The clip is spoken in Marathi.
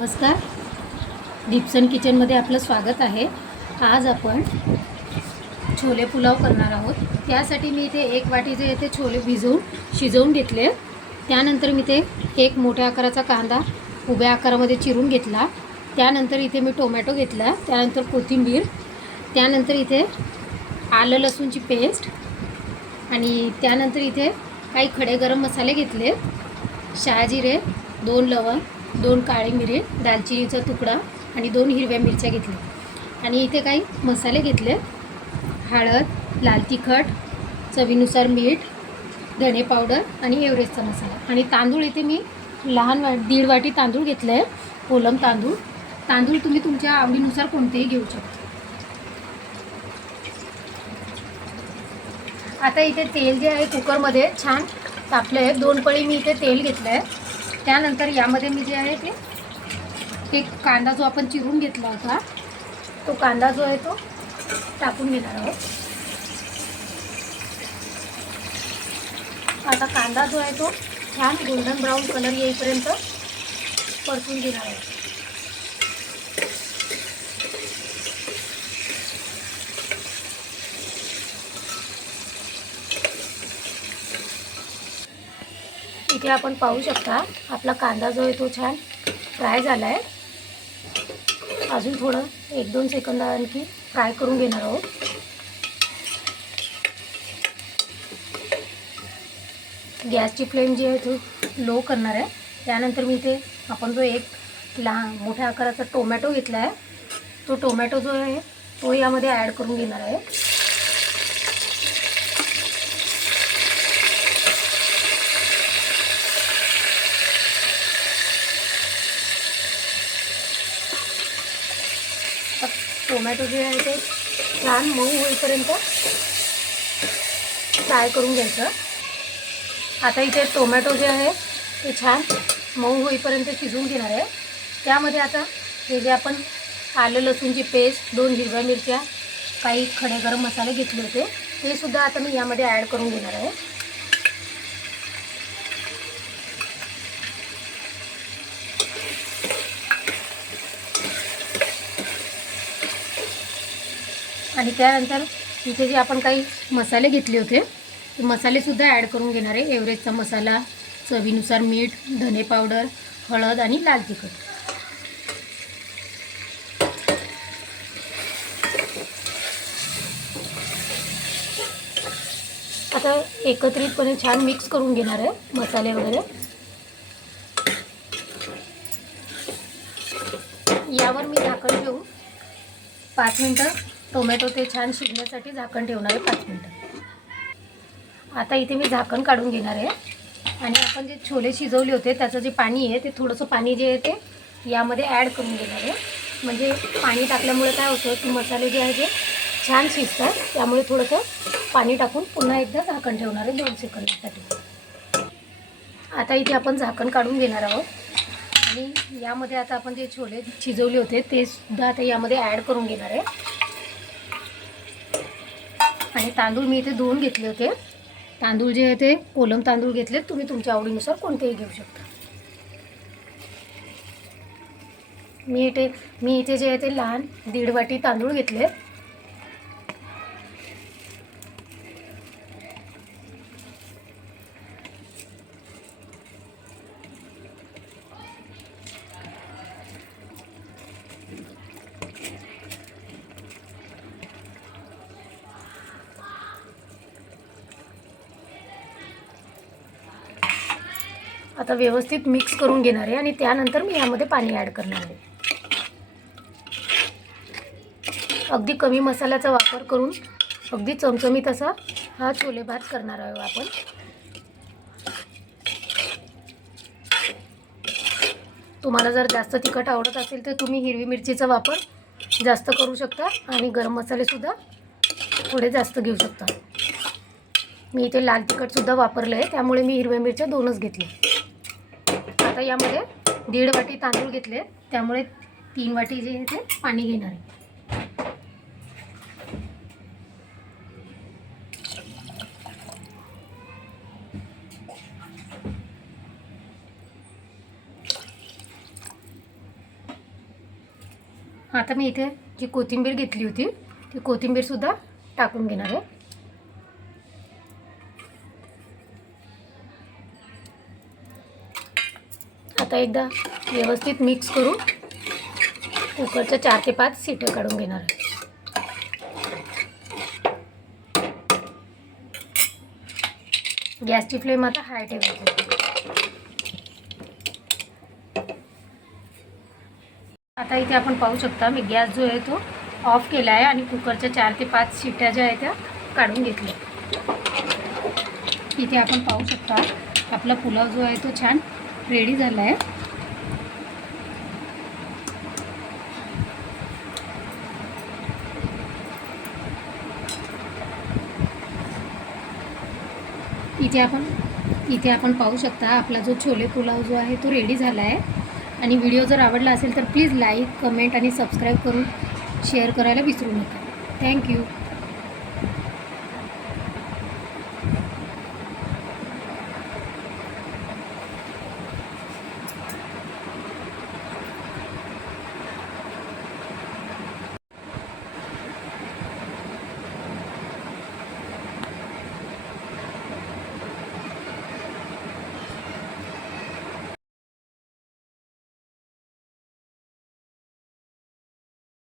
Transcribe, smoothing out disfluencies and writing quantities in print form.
नमस्कार, दीप्सन किचनमध्ये आपलं स्वागत आहे। आज आपण छोले पुलाव करणार आहोत। त्यासाठी मी इथे एक वाटीचे इथे छोले शिजवून घेतले। त्यानंतर मी ते एक मोठ्या आकाराचा कांदा उभ्या आकारामध्ये चिरून घेतला। त्यानंतर इथे मी टोमॅटो घेतला, त्यानंतर कोथिंबीर, त्यानंतर इथे आलं लसूणची पेस्ट आणि त्यानंतर इथे काही खडे गरम मसाले घेतले, शहाजिरे, 2 लवंग, 2 काळी मिरी, दालचिनीचा तुकडा आणि 2 हिरव्या मिरच्या घेतल्या। आणि इथे काही मसाले घेतले, हळद, लाल तिखट, चवीनुसार मीठ, धणे पावडर आणि एव्हरेस्टचा मसाला। आणि तांदूळ इथे मी लहान 1.5 वाटी तांदूळ घेतले आहे, कोलम तांदूळ। तांदूळ तुम्ही तुमच्या आवडीनुसार कोणतेही घेऊ शकता। आता इथे तेल जे आहे कुकरमध्ये छान तापलं आहे। 2 पळी मी इथे तेल घेतलं आहे। त्यानंतर यामध्ये मी जे आहे ते कांदा जो आपण चिरून घेतला होता, तो कांदा जो आहे तो टाकून घेणार आहोत। आता कांदा जो आहे तो छान गोल्डन ब्राऊन कलर येईपर्यंत परतून घेणार आहोत। इथे आपण पाहू शकता आपला कांदा जो आहे तो छान फ्राय झाला आहे। अजून थोडं 1-2 सेकंद आणखी फ्राय करून घेणार आहोत। गॅसची फ्लेम जी आहे तो लो करणार आहे। त्यानंतर मी इथे आपण जो एक मोठ्या आकाराचा टोमॅटो घेतला आहे, तो टोमॅटो जो आहे तो यामध्ये ॲड करून घेणार आहे। टोमॅटो जे आहे ते छान मऊ होईपर्यंत फ्राय करून घ्यायचं। आता इथे टोमॅटो जे आहे ते छान मऊ होईपर्यंत शिजवून घेणार आहे। त्यामध्ये आता हे जे आपण आलं लसूणची पेस्ट, 2 हिरव्या मिरच्या, काही खडे गरम मसाले घेतले होते, ते सुद्धा आता मी यामध्ये ॲड करून घेणार आहे। आणि त्यानंतर इथे जे आपण काही मसाले घेतले होते ते मसालेसुद्धा ॲड करून घेणार आहे। एव्हरेस्टचा मसाला, चवीनुसार मीठ, धने पावडर, हळद आणि लाल तिखट। आता एकत्रितपणे छान मिक्स करून घेणार आहे मसाले वगैरे। यावर मी झाकण ठेवून 5 मिनटं टोमॅटो ते छान शिजण्यासाठी झाकण ठेवणार आहे 5 मिनटं। आता इथे मी झाकण काढून घेणार आहे आणि आपण जे छोले शिजवले होते त्याचं जे पाणी आहे ते थोडंसं पाणी जे आहे ते यामध्ये ॲड करून घेणार आहे। म्हणजे पाणी टाकल्यामुळे काय होतं की मसाले जे आहे ते छान शिजतात, त्यामुळे थोडंसं पाणी टाकून पुन्हा एकदा झाकण ठेवणार आहे 2 सेकंदासाठी। आता इथे आपण झाकण काढून घेणार आहोत आणि यामध्ये आता आपण जे छोले शिजवले होते ते सुद्धा आता यामध्ये ॲड करून घेणार आहे। आणि तांदूळ मी इथे 2 घेतले होते। तांदूळ जे आहे ते कोलम तांदूळ घेतलेत, तुम्ही तुमच्या आवडीनुसार कोणतेही घेऊ शकता। मी इथे जे आहे ते लहान 1.5 वाटी तांदूळ घेतले। आता व्यवस्थित मिक्स करून घेणार आहे आणि त्यानंतर मी यामध्ये पाणी ॲड करणार आहे। अगदी कमी मसाल्याचा वापर करून अगदी चमचमीत असा हा छोले भात करणार आहोत आपण। तुम्हाला जर जास्त तिखट आवडत असेल तर तुम्ही हिरवी मिरचीचा वापर जास्त करू शकता आणि गरम मसालेसुद्धा थोडे जास्त घेऊ शकता। मी इथे लाल तिखटसुद्धा वापरलं आहे, त्यामुळे मी हिरव्या मिरच्या 2च घेतल्या। आता यामध्ये 1.5 वाटी तांदूळ घेतले, त्यामुळे 3 वाटी जे आहे ते पाणी घेणार आहे। आता मी इथे जी कोथिंबीर घेतली होती ती कोथिंबीरसुद्धा टाकून घेणार आहे. आता एकदा व्यवस्थित मिक्स करून कुकरच्या 4 ते 5 शिट्या काढून घेणार आहे. गॅसची फ्लेम आता हाय ठेवायची. आता इथे आपण पाहू शकता मी गॅस जो आहे तो ऑफ केला आहे आणि कुकरच्या 4 ते 5 शिट्या ज्या आहेत त्या काढून घेतल्या. इथे आपण पाहू शकता आपला पुलाव जो आहे तो छान रेडी झाला आहे. इथे आपण पाहू शकता आपला जो छोले पुलाव जो आहे तो रेडी झाला आहे. आणि व्हिडिओ जर आवडला असेल तर प्लीज लाईक, कमेंट आणि सबस्क्राईब करून शेअर करायला विसरू नका. थँक्यू.